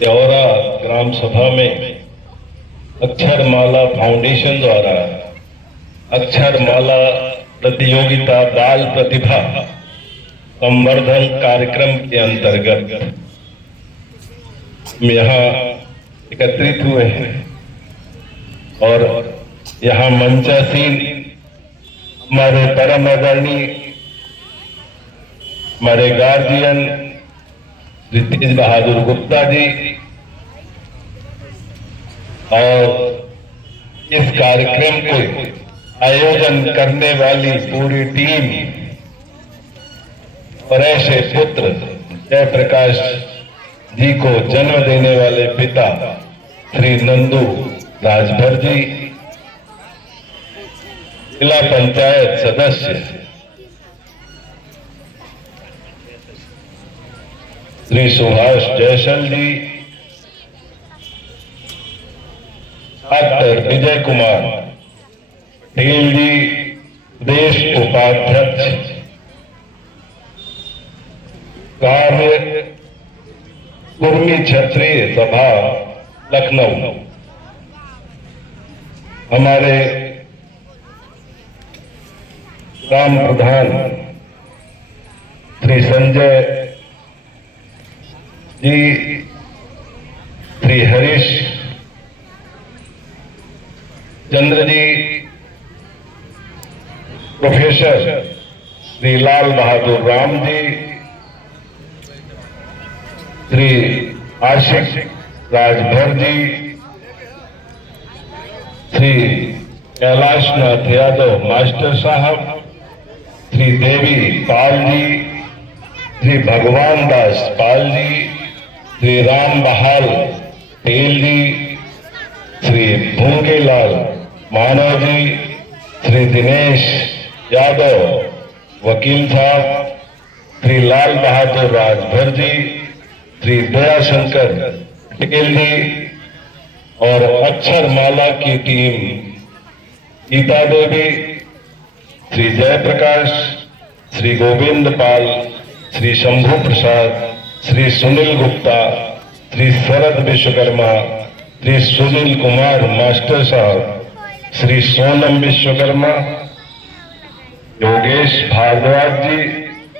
देवरा ग्राम सभा में अक्षरमाला फाउंडेशन द्वारा अक्षरमाला प्रतियोगिता बाल प्रतिभा संवर्धन कार्यक्रम के अंतर्गत हम यहाँ एकत्रित हुए हैं और यहाँ मंचासीन हमारे परम आदरणीय हमारे गार्जियन तेज बहादुर गुप्ता जी और इस कार्यक्रम को आयोजन करने वाली पूरी टीम और ऐसे पुत्र जयप्रकाश जी को जन्म देने वाले पिता श्री नंदू राजभर जी, जिला पंचायत सदस्य श्री सुभाष जयसल जी, डॉक्टर विजय कुमार पटेल जी, प्रदेश उपाध्यक्ष कार्य कुर्मी क्षत्रिय सभा लखनऊ, हमारे ग्राम प्रधान श्री संजय जी, श्री हरीश चंद्र जी, प्रोफेसर श्री लाल बहादुर राम जी, श्री आशिक राजभर जी, श्री कैलाशनाथ यादव मास्टर साहब, श्री देवी पाल जी, श्री भगवान दास पाल जी, श्री राम बहाल तेल जी, श्री भूंगेलाल मानव जी, श्री दिनेश यादव वकील साहब, श्री लाल बहादुर राजभर जी, श्री दयाशंकर पटेल जी और अक्षरमाला की टीम गीता देवी, श्री जयप्रकाश, श्री गोविंद पाल, श्री शंभू प्रसाद, श्री सुनील गुप्ता, श्री शरद विश्वकर्मा, श्री सुनील कुमार मास्टर साहब, श्री सोनम विश्वकर्मा, योगेश भारद्वाज जी,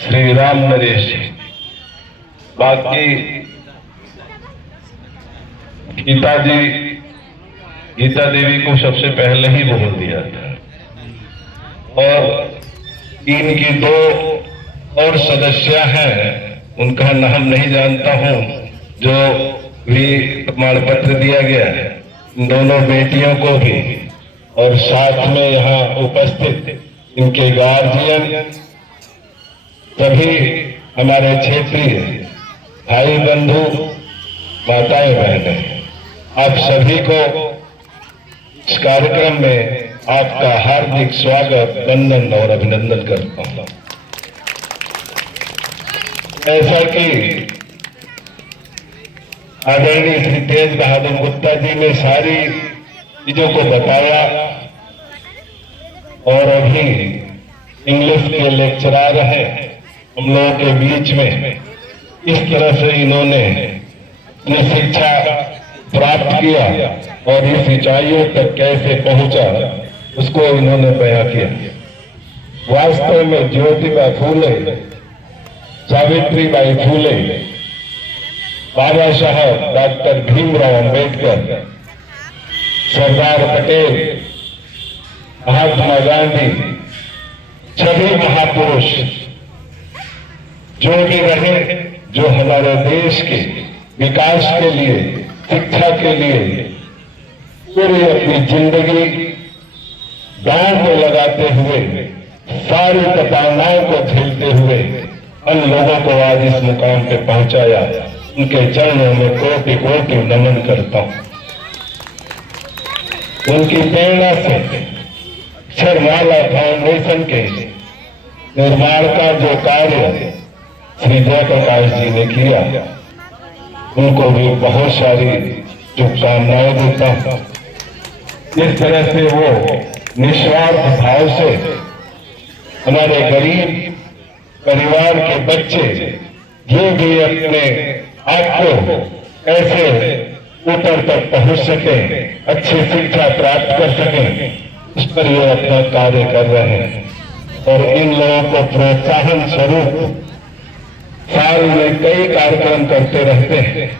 श्री राम नरेश जी। बाकी गीता देवी को सबसे पहले ही बोल दिया था और इनकी दो और सदस्य हैं, उनका नाम नहीं जानता हूं, जो भी प्रमाण पत्र दिया गया है, दोनों बेटियों को भी और साथ में यहाँ उपस्थित इनके गार्जियन, सभी हमारे क्षेत्रीय भाई बंधु माताएं बहनें, आप सभी को इस कार्यक्रम में आपका हार्दिक स्वागत, वंदन और अभिनंदन करता हूं। ऐसा कि आदरणीय श्री तेज बहादुर गुप्ता जी ने सारी चीजों को बताया और अभी इंग्लिश के लेक्चरर हैं हम लोगों के बीच में, इस तरह से इन्होंने अपनी शिक्षा प्राप्त किया और इस ऊंचाइयों तक कैसे पहुंचा उसको इन्होंने बयां किया। वास्तव में ज्योतिबा फूले, सावित्रीबाई फूले, बाबा साहब डॉक्टर भीमराव अंबेडकर, सरदार पटेल, महात्मा गांधी, सभी महापुरुष जो भी रहे, जो हमारे देश के विकास के लिए, शिक्षा के लिए पूरी अपनी जिंदगी गांव में लगाते हुए, सारी ततानाओं को झेलते हुए उन लोगों को आज इस मुकाम पे पहुंचाया। उनके चरणों में कोटि कोटि नमन करता हूं। उनकी प्रेरणा से अक्षरमाला फाउंडेशन के निर्माण का जो कार्य श्री जयप्रकाश जी ने किया, उनको भी बहुत सारी शुभकामनाएं देता हूं। इस तरह से वो निस्वार्थ भाव से हमारे गरीब परिवार के बच्चे जो भी अपने आप को कैसे ऊपर तक पहुंच सके, अच्छी शिक्षा प्राप्त कर सके, इस पर ये अपना कार्य कर रहे हैं। और इन लोगों को प्रोत्साहन स्वरूप साल में कई कार्यक्रम करते रहते हैं।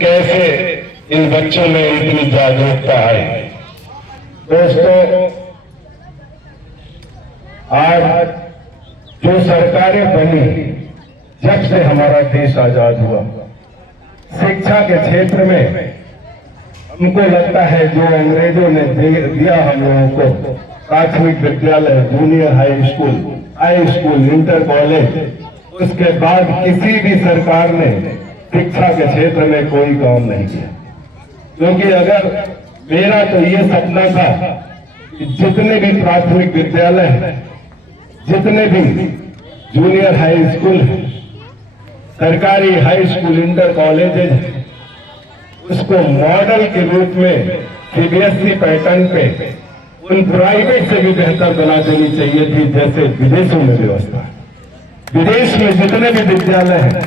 कैसे इन बच्चों में इतनी जागरूकता आए। दोस्तों, आज जो सरकारें बनी, जब से हमारा देश आजाद हुआ, शिक्षा के क्षेत्र में हमको लगता है जो अंग्रेजों ने दिया हम लोगों को, प्राथमिक विद्यालय, junior high school, inter college, उसके बाद किसी भी सरकार ने शिक्षा के क्षेत्र में कोई काम नहीं किया। क्योंकि अगर मेरा तो ये सपना था कि जितने भी प्राथमिक विद्यालय हैं, जितने भी जूनियर हाई स्कूल, सरकारी हाई स्कूल, इंटर कॉलेजेस, उसको मॉडल के रूप में सीबीएसई पैटर्न पे उन प्राइवेट से भी बेहतर बना देनी चाहिए थी, जैसे विदेशों में व्यवस्था है। विदेश में जितने भी विद्यालय हैं,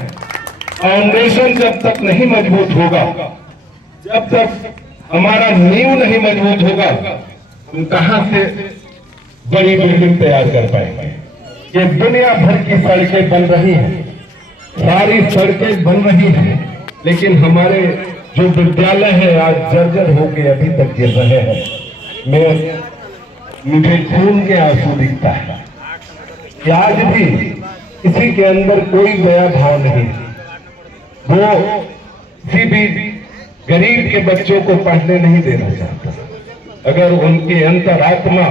फाउंडेशन जब तक नहीं मजबूत होगा, जब तक हमारा नींव नहीं मजबूत होगा, हम कहां से बड़ी बिल्डिंग तैयार कर पाएंगे। ये दुनिया भर की सड़कें बन रही हैं, सारी सड़कें बन रही हैं, लेकिन हमारे जो विद्यालय है आज जर्जर होके अभी तक गिर रहे हैं। मुझे खून के आंसू दिखता है कि आज भी किसी के अंदर कोई दया भाव नहीं। वो किसी भी गरीब के बच्चों को पढ़ने नहीं देना चाहता। अगर उनकी अंतरात्मा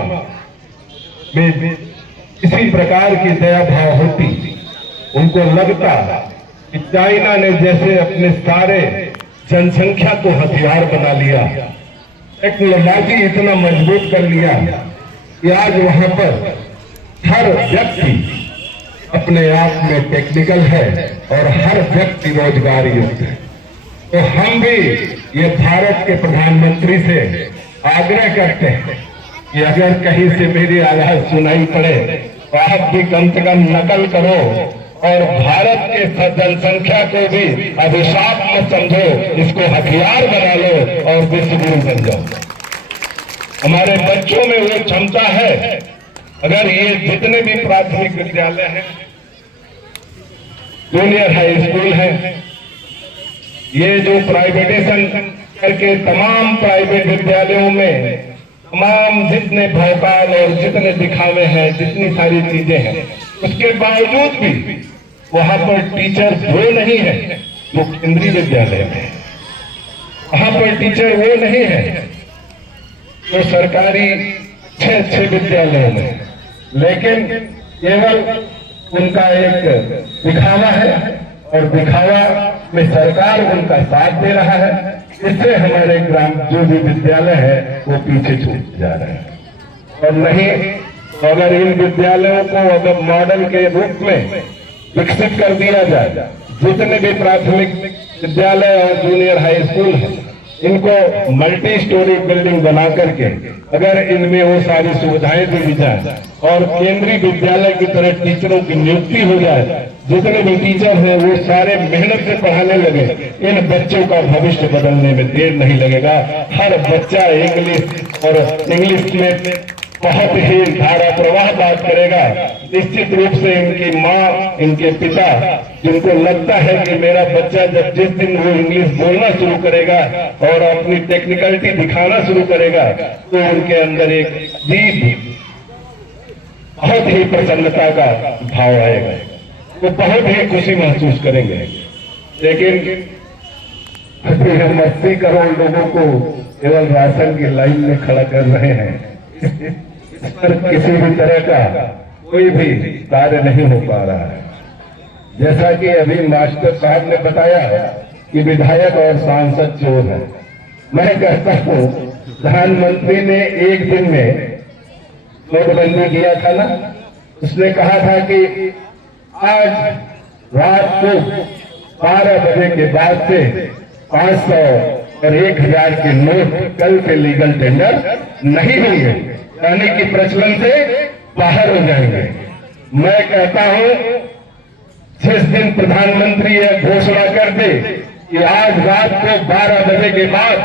में किसी प्रकार की दया भाव होती, उनको लगता कि चाइना ने जैसे अपने सारे जनसंख्या को हथियार बना लिया, टेक्नोलॉजी इतना मजबूत कर लिया कि आज वहां पर हर व्यक्ति अपने आप में टेक्निकल है और हर व्यक्ति रोजगार युक्त है। तो हम भी ये भारत के प्रधानमंत्री से आग्रह करते हैं कि अगर कहीं से मेरी आवाज सुनाई पड़े तो आप भी कम से कम नकल करो और भारत के जनसंख्या को भी अभिशाप मत समझो, इसको हथियार बना लो और विश्वगुरु बन जाओ। हमारे बच्चों में वो क्षमता है। अगर ये जितने भी प्राथमिक विद्यालय हैं, जूनियर हाई स्कूल हैं, ये जो प्राइवेटेशन करके तमाम प्राइवेट विद्यालयों में तमाम जितने भौकाल और जितने दिखावे हैं, जितनी सारी चीजें हैं, उसके बावजूद भी वहां पर टीचर वो नहीं है जो केंद्रीय विद्यालय में। वहां पर टीचर वो नहीं है जो सरकारी अच्छे विद्यालयों में। लेकिन केवल उनका एक दिखावा है और दिखावा में सरकार उनका साथ दे रहा है। इससे हमारे ग्राम जो भी विद्यालय है वो पीछे छूट जा रहे हैं। और नहीं तो अगर इन विद्यालयों को अगर मॉडल के रूप में विकसित कर दिया जाए, जितने भी प्राथमिक विद्यालय और जूनियर हाई स्कूल हैं, इनको मल्टी स्टोरी बिल्डिंग बना करके अगर इनमें वो सारी सुविधाएं दी जाए और केंद्रीय विद्यालय की तरह टीचरों की नियुक्ति हो जाए, जितने भी टीचर हैं वो सारे मेहनत से पढ़ाने लगे, इन बच्चों का भविष्य बदलने में देर नहीं लगेगा। हर बच्चा इंग्लिश में बहुत ही धारा प्रवाह बात करेगा। निश्चित रूप से इनकी माँ, इनके पिता, जिनको लगता है कि मेरा बच्चा जब जिस दिन वो इंग्लिश बोलना शुरू करेगा और अपनी टेक्निकलिटी दिखाना शुरू करेगा, तो उनके अंदर एक अजीब बहुत ही प्रसन्नता का भाव आएगा, वो बहुत ही खुशी महसूस करेंगे। लेकिन अभी हम 80 करोड़ लोगों को केवल राशन की लाइन में खड़ा कर रहे हैं। इस पर किसी भी तरह का कोई भी कार्य नहीं हो पा रहा है। जैसा कि अभी मास्टर साहब ने बताया कि विधायक और सांसद चोर है। मैं कहता हूँ प्रधानमंत्री ने एक दिन में नोटबंदी किया था ना, उसने कहा था कि आज रात को 12 बजे के बाद से 500 और 1000 के नोट कल से लीगल टेंडर नहीं होंगे, यानी कि प्रचलन से बाहर हो जाएंगे। मैं कहता हूं जिस दिन प्रधानमंत्री यह घोषणा कर दे कि आज रात को 12 बजे के बाद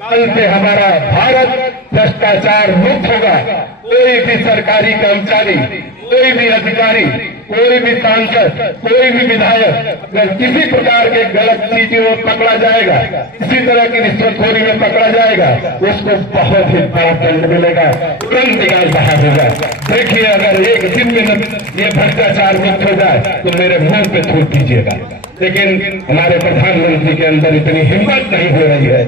कल से हमारा भारत भ्रष्टाचार मुक्त होगा। कोई भी सरकारी कर्मचारी, कोई भी अधिकारी, कोई भी सांसद, कोई भी विधायक अगर किसी प्रकार के गलत चीजों में पकड़ा जाएगा, किसी तरह की रिश्वतखोरी में पकड़ा जाएगा, उसको बहुत ही बड़ा दंड मिलेगा, तुरंत निकाल बाहर होगा। देखिए, अगर एक दिन में ये भ्रष्टाचार मुक्त हो जाए तो मेरे मुंह पे थूक दीजिएगा। लेकिन हमारे प्रधानमंत्री के अंदर इतनी हिम्मत नहीं हो रही है,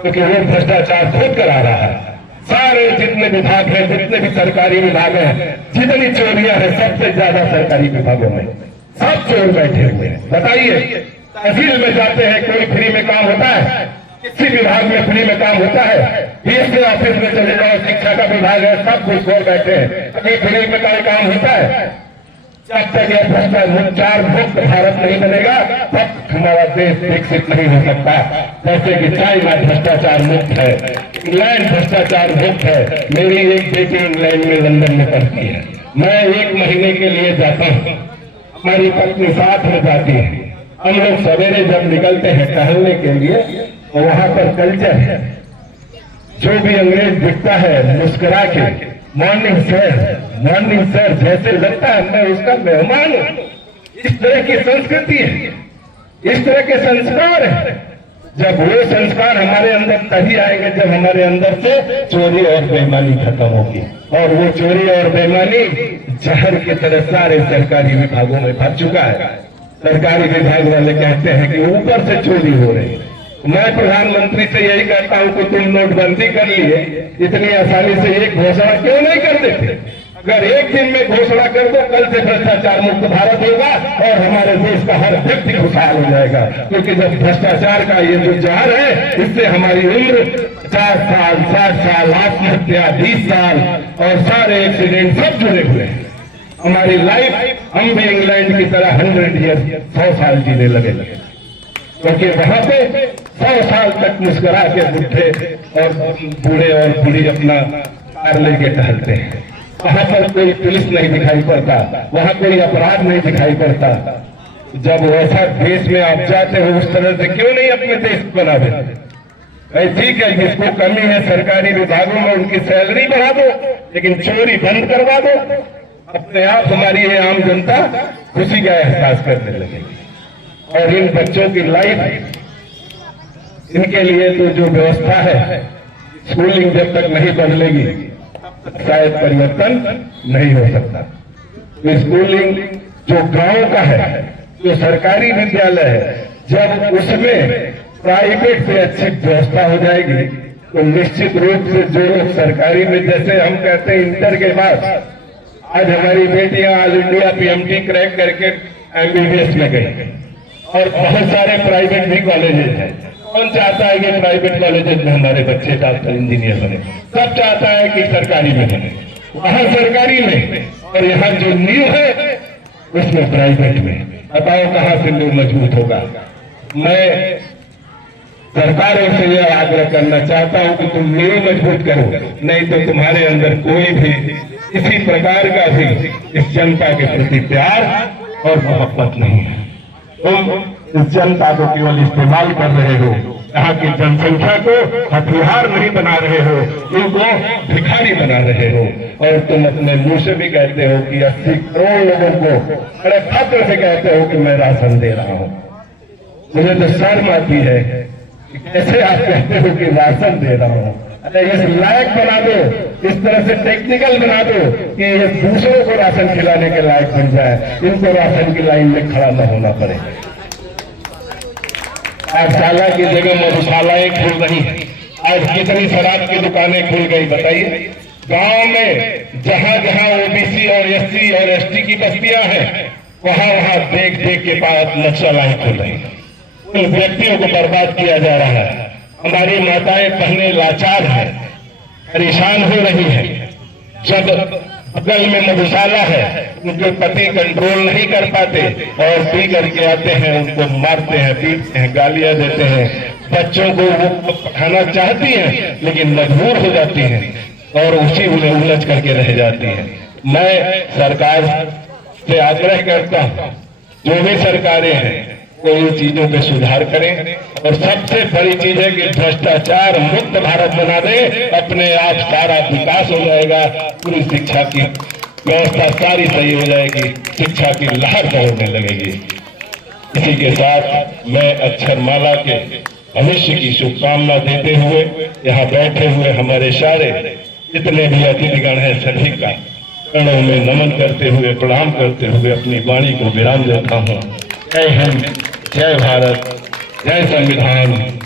क्योंकि वो भ्रष्टाचार खुद करा रहा है। सारे जितने विभाग हैं, जितने भी सरकारी विभाग हैं, जितनी चोरियां हैं, सबसे ज्यादा सरकारी विभागों में सब चोर बैठे हुए हैं। बताइए, तहसील में जाते हैं, कोई फ्री में काम होता है? किसी विभाग में फ्री में काम होता है? बीएससी ऑफिस में चले जाओ, शिक्षा का विभाग है, सब कुछ छोड़ बैठे हैं, कहीं फ्री में कोई काम होता है? जब तक यह भ्रष्टाचार मुक्त भारत नहीं बनेगा, तब हमारा देश विकसित नहीं हो सकता। जैसे कि चाइना भ्रष्टाचार मुक्त है, इंग्लैंड भ्रष्टाचार मुक्त है। मेरी एक बेटी इंग्लैंड में, लंदन में पढ़ती है। मैं 1 महीने के लिए जाता हूँ, हमारी पत्नी साथ में जाती है। हम लोग सवेरे जब निकलते हैं टहलने के लिए, तो वहां पर कल्चर है, जो भी अंग्रेज दिखता है मुस्कुरा के मॉर्निंग सर, जैसे लगता है मैं उसका मेहमान हूं। इस तरह की संस्कृति है, इस तरह के संस्कार है। जब वो संस्कार हमारे अंदर तभी आएंगे जब हमारे अंदर से चोरी और बेईमानी खत्म होगी। और वो चोरी और बेईमानी जहर की तरह सारे सरकारी विभागों में भर चुका है। सरकारी विभाग वाले कहते हैं कि ऊपर से चोरी हो रही है। मैं प्रधानमंत्री से यही कहता हूं कि तुम नोटबंदी कर लिए, इतनी आसानी से एक घोषणा क्यों नहीं कर देते? अगर एक दिन में घोषणा कर दो, कल से भ्रष्टाचार मुक्त भारत होगा और हमारे देश का हर व्यक्ति खुशहाल हो जाएगा। क्योंकि जब भ्रष्टाचार का ये जो जहर है, इससे हमारी उम्र 50 साल, 60 साल, आत्महत्या 20 साल और सारे एक्सीडेंट सब जुड़े हुए हैं। हमारी लाइफ, हम भी इंग्लैंड की तरह 100 ईयर 100 साल जीने लगे, क्योंकि वहां पे 100 साल तक मुस्कुरा के बुढ़े और बूढ़े और बूढ़ी अपना कार लेके टहलते हैं। वहां पर कोई पुलिस नहीं दिखाई पड़ता, वहां कोई अपराध नहीं दिखाई पड़ता। जब ऐसा देश में आप जाते हो, उस तरह से क्यों नहीं अपने देश बना देते? ठीक है, जिसको कमी है सरकारी विभागों में उनकी सैलरी बढ़ा दो, लेकिन चोरी बंद करवा दो। अपने आप हमारी ये आम जनता खुशी का एहसास करने लगेगी। और इन बच्चों की लाइफ, इनके लिए तो जो व्यवस्था है, स्कूलिंग जब तक नहीं बदलेगी शायद परिवर्तन नहीं हो सकता। तो स्कूलिंग जो गांव का है, जो सरकारी विद्यालय है, जब उसमें प्राइवेट से अच्छी व्यवस्था हो जाएगी तो निश्चित रूप से जो लोग सरकारी में, जैसे हम कहते हैं इंटर के बाद, आज हमारी बेटियां ऑल इंडिया PMT क्रैक करके MBBS में गई और बहुत सारे प्राइवेट भी कॉलेजेस हैं। कौन चाहता है कि प्राइवेट कॉलेजेस में हमारे बच्चे डॉक्टर इंजीनियर बने? सब चाहता है कि सरकारी में बने। वहां सरकारी में और यहाँ जो नींव है उसमें प्राइवेट में। बताओ कहां से नींव मजबूत होगा? मैं सरकारों से यह आग्रह करना चाहता हूं कि तुम नींव मजबूत करो, नहीं तो तुम्हारे अंदर कोई भी किसी प्रकार का भी इस जनता के प्रति प्यार और मोहब्बत नहीं है। तुम इस जनता को केवल इस्तेमाल कर रहे हो, यहाँ की जनसंख्या को हथियार नहीं बना रहे हो, इनको भिखारी बना रहे हो। और तुम अपने मुंह से भी कहते हो कि 80 करोड़ लोगों को बड़े फख्र से कहते हो कि मैं राशन दे रहा हूँ। मुझे तो शर्म आती है कि कैसे आप कहते हो कि राशन दे रहा हूँ। अरे इस लायक बना दो, इस तरह से टेक्निकल बना दो कि ये दूसरों को राशन खिलाने के लायक बन जाए, इनको राशन की लाइन में खड़ा न होना पड़े। पाठशाला की जगह मधुशालाएं खुल रही हैं। आज कितनी शराब की दुकानें खुल गई बताइए। गांव में जहां जहां OBC और SC और ST की बस्तियां हैं, वहां वहां देख देख के बाद नक्सलाएं खुल रही हैं। उन व्यक्तियों को बर्बाद किया जा रहा है। हमारी माताएं बहनें लाचार हैं, परेशान हो रही हैं। जब बगल में मधुशाला है, उनके पति कंट्रोल नहीं कर पाते और पी करके आते हैं, उनको मारते हैं, पीटते हैं, गालियां देते हैं। बच्चों को वो खाना चाहती हैं लेकिन मजबूर हो जाती हैं और उसी में उलझ करके रह जाती हैं। मैं सरकार से आग्रह करता हूं, जो भी सरकारें हैं वो इन चीजों पे सुधार करें और सबसे बड़ी चीज है कि भ्रष्टाचार मुक्त भारत बना दे। अपने आप सारा विकास हो जाएगा, पूरी शिक्षा की व्यवस्था सारी सही हो जाएगी, शिक्षा की लहर दौड़ने लगेगी। इसी के साथ मैं अक्षरमाला के भविष्य की शुभकामना देते हुए यहाँ बैठे हुए हमारे सारे जितने भी अतिथिगण हैं सभी का चरणों में नमन करते हुए प्रणाम करते हुए अपनी वाणी को विराम देता हूँ। जय हिंद, जय भारत, जय संविधान।